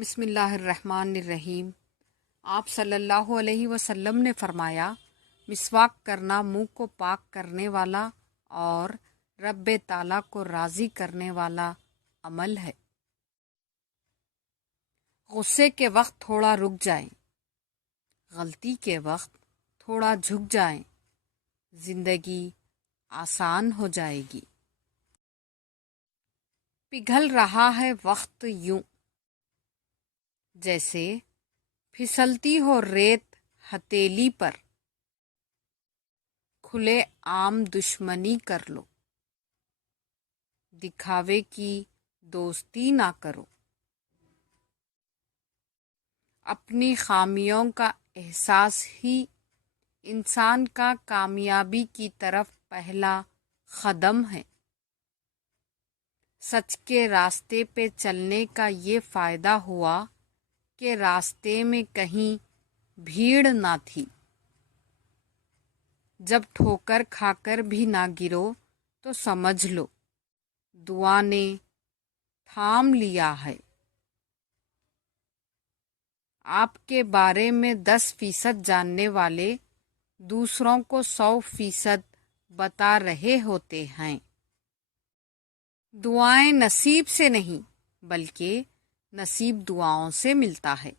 بسم اللہ الرحمن الرحیم۔ آپ صلی اللہ علیہ وسلم نے فرمایا، مسواک کرنا منہ کو پاک کرنے والا اور رب تعالیٰ کو راضی کرنے والا عمل ہے۔ غصے کے وقت تھوڑا رک جائیں، غلطی کے وقت تھوڑا جھک جائیں، زندگی آسان ہو جائے گی۔ پگھل رہا ہے وقت یوں، جیسے پھسلتی ہو ریت ہتیلی پر، کھلے عام دشمنی کر لو، دکھاوے کی دوستی نہ کرو۔ اپنی خامیوں کا احساس ہی انسان کا کامیابی کی طرف پہلا قدم ہے۔ سچ کے راستے پہ چلنے کا یہ فائدہ ہوا کہ راستے میں کہیں بھیڑ نہ تھی۔ جب ٹھوکر کھا کر بھی نہ گرو تو سمجھ لو دعا نے تھام لیا ہے۔ آپ کے بارے میں 10% جاننے والے دوسروں کو 100% بتا رہے ہوتے ہیں۔ دعائیں نصیب سے نہیں بلکہ نصیب دعاؤں سے ملتا ہے،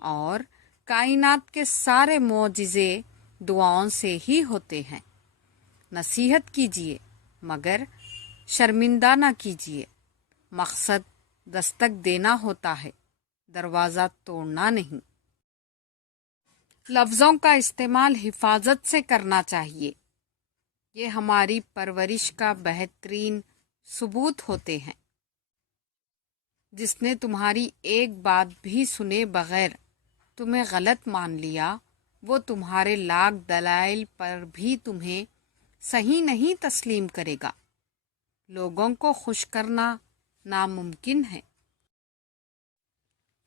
اور کائنات کے سارے معجزے دعاؤں سے ہی ہوتے ہیں۔ نصیحت کیجیے مگر شرمندہ نہ کیجیے۔ مقصد دستک دینا ہوتا ہے، دروازہ توڑنا نہیں۔ لفظوں کا استعمال حفاظت سے کرنا چاہیے، یہ ہماری پرورش کا بہترین ثبوت ہوتے ہیں۔ جس نے تمہاری ایک بات بھی سنے بغیر تمہیں غلط مان لیا، وہ تمہارے لاکھ دلائل پر بھی تمہیں صحیح نہیں تسلیم کرے گا۔ لوگوں کو خوش کرنا ناممکن ہے۔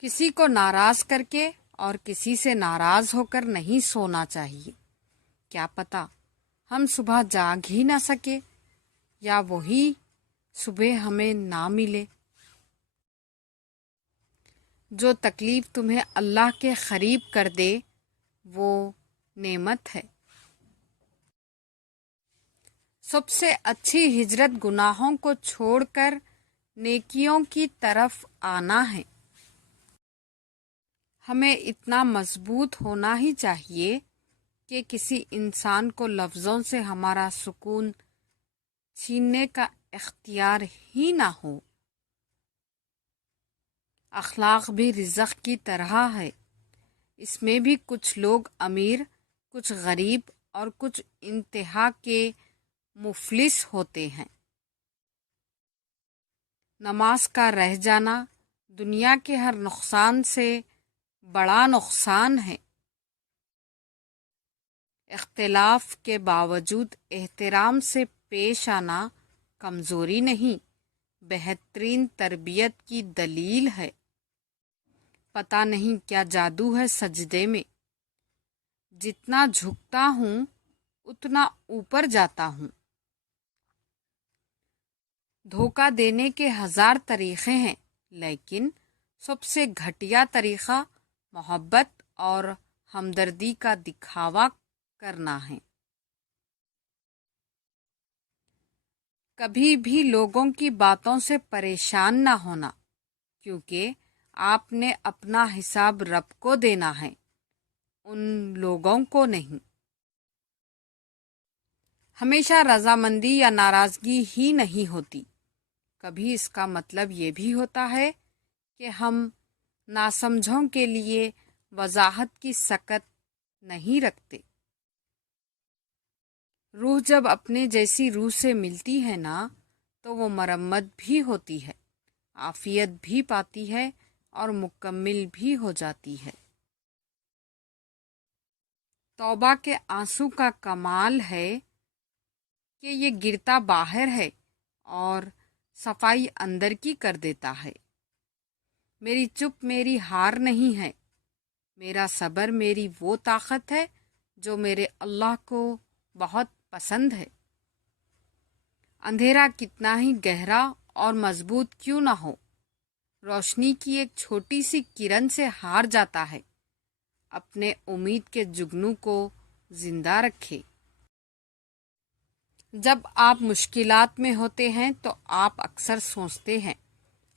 کسی کو ناراض کر کے اور کسی سے ناراض ہو کر نہیں سونا چاہیے۔ کیا پتہ ہم صبح جاگ ہی نہ سکے یا وہی صبح ہمیں نہ ملے۔ جو تکلیف تمہیں اللہ کے قریب کر دے وہ نعمت ہے۔ سب سے اچھی ہجرت گناہوں کو چھوڑ کر نیکیوں کی طرف آنا ہے۔ ہمیں اتنا مضبوط ہونا ہی چاہیے کہ کسی انسان کو لفظوں سے ہمارا سکون چھیننے کا اختیار ہی نہ ہو۔ اخلاق بھی رزق کی طرح ہے، اس میں بھی کچھ لوگ امیر، کچھ غریب اور کچھ انتہا کے مفلس ہوتے ہیں۔ نماز کا رہ جانا دنیا کے ہر نقصان سے بڑا نقصان ہے۔ اختلاف کے باوجود احترام سے پیش آنا کمزوری نہیں، بہترین تربیت کی دلیل ہے۔ پتہ نہیں کیا جادو ہے سجدے میں، جتنا جھکتا ہوں اتنا اوپر جاتا ہوں۔ دھوکہ دینے کے 1000 طریقے ہیں، لیکن سب سے گھٹیا طریقہ محبت اور ہمدردی کا دکھاوا کرنا ہے۔ کبھی بھی لوگوں کی باتوں سے پریشان نہ ہونا، کیونکہ آپ نے اپنا حساب رب کو دینا ہے، ان لوگوں کو نہیں۔ ہمیشہ رضامندی یا ناراضگی ہی نہیں ہوتی، کبھی اس کا مطلب یہ بھی ہوتا ہے کہ ہم ناسمجھوں کے لیے وضاحت کی سکت نہیں رکھتے۔ روح جب اپنے جیسی روح سے ملتی ہے نا تو وہ مرمت بھی ہوتی ہے، عافیت بھی پاتی ہے اور مکمل بھی ہو جاتی ہے۔ توبہ کے آنسو کا کمال ہے کہ یہ گرتا باہر ہے اور صفائی اندر کی کر دیتا ہے۔ میری چپ میری ہار نہیں ہے، میرا صبر میری وہ طاقت ہے جو میرے اللہ کو بہت پسند ہے۔ اندھیرا کتنا ہی گہرا اور مضبوط کیوں نہ ہو، روشنی کی ایک چھوٹی سی کرن سے ہار جاتا ہے، اپنے امید کے جگنو کو زندہ رکھے۔ جب آپ مشکلات میں ہوتے ہیں تو آپ اکثر سوچتے ہیں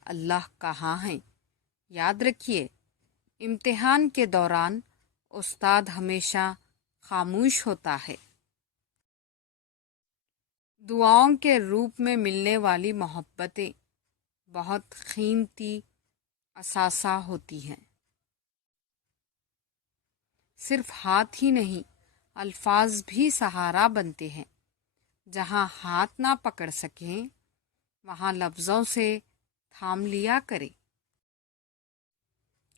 اللہ کہاں ہیں؟ یاد رکھیے، امتحان کے دوران استاد ہمیشہ خاموش ہوتا ہے۔ دعاؤں کے روپ میں ملنے والی محبتیں بہت قیمتی اثاثہ ہوتی ہیں۔ صرف ہاتھ ہی نہیں، الفاظ بھی سہارا بنتے ہیں۔ جہاں ہاتھ نہ پکڑ سکیں وہاں لفظوں سے تھام لیا کرے۔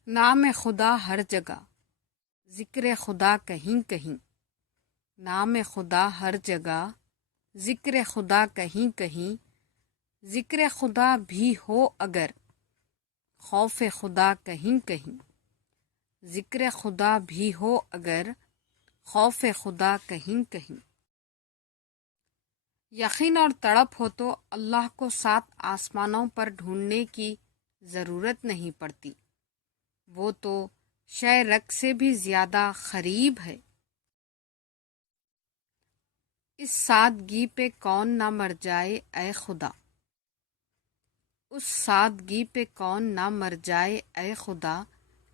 نام خدا ہر جگہ، ذکر خدا کہیں کہیں۔ نام خدا ہر جگہ، ذکر خدا کہیں کہیں۔ ذکر خدا بھی ہو اگر، خوف خدا کہیں کہیں۔ ذکر خدا بھی ہو اگر، خوف خدا کہیں کہیں۔ یقین اور تڑپ ہو تو اللہ کو 7 آسمانوں پر ڈھونڈنے کی ضرورت نہیں پڑتی، وہ تو شے رگ سے بھی زیادہ قریب ہے۔ اس سادگی پہ کون نہ مر جائے اے خدا، اس سادگی پہ کون نہ مر جائے اے خدا۔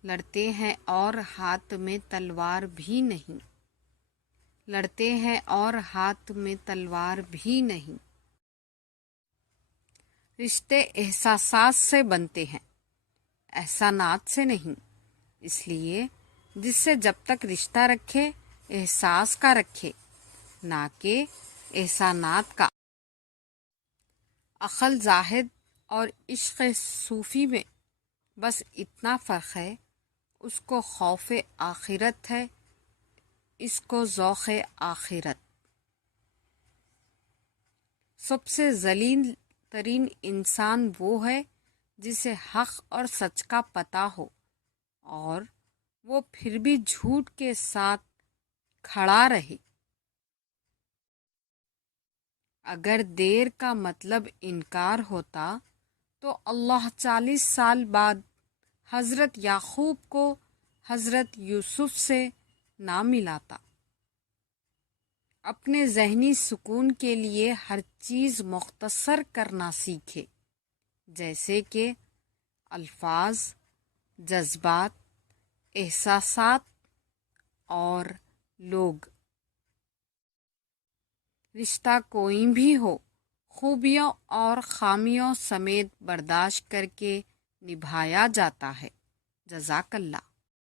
لڑتے ہیں اور ہاتھ میں تلوار بھی نہیں، لڑتے ہیں اور ہاتھ میں تلوار بھی نہیں۔ رشتے احساسات سے بنتے ہیں، احسانات سے نہیں۔ اس لیے جس سے جب تک رشتہ رکھے احساس کا رکھے، نہ کہ احسانات کا۔ عقل زاہد اور عشق صوفی میں بس اتنا فرق ہے، اس کو خوف آخرت ہے، اس کو ذوق آخرت۔ سب سے ذلیل ترین انسان وہ ہے جسے حق اور سچ کا پتہ ہو اور وہ پھر بھی جھوٹ کے ساتھ کھڑا رہے۔ اگر دیر کا مطلب انکار ہوتا تو اللہ 40 سال بعد حضرت یعقوب کو حضرت یوسف سے نہ ملاتا۔ اپنے ذہنی سکون کے لیے ہر چیز مختصر کرنا سیکھے، جیسے کہ الفاظ، جذبات، احساسات اور لوگ۔ رشتہ کوئی بھی ہو، خوبیوں اور خامیوں سمیت برداشت کر کے نبھایا جاتا ہے۔ جزاک اللہ۔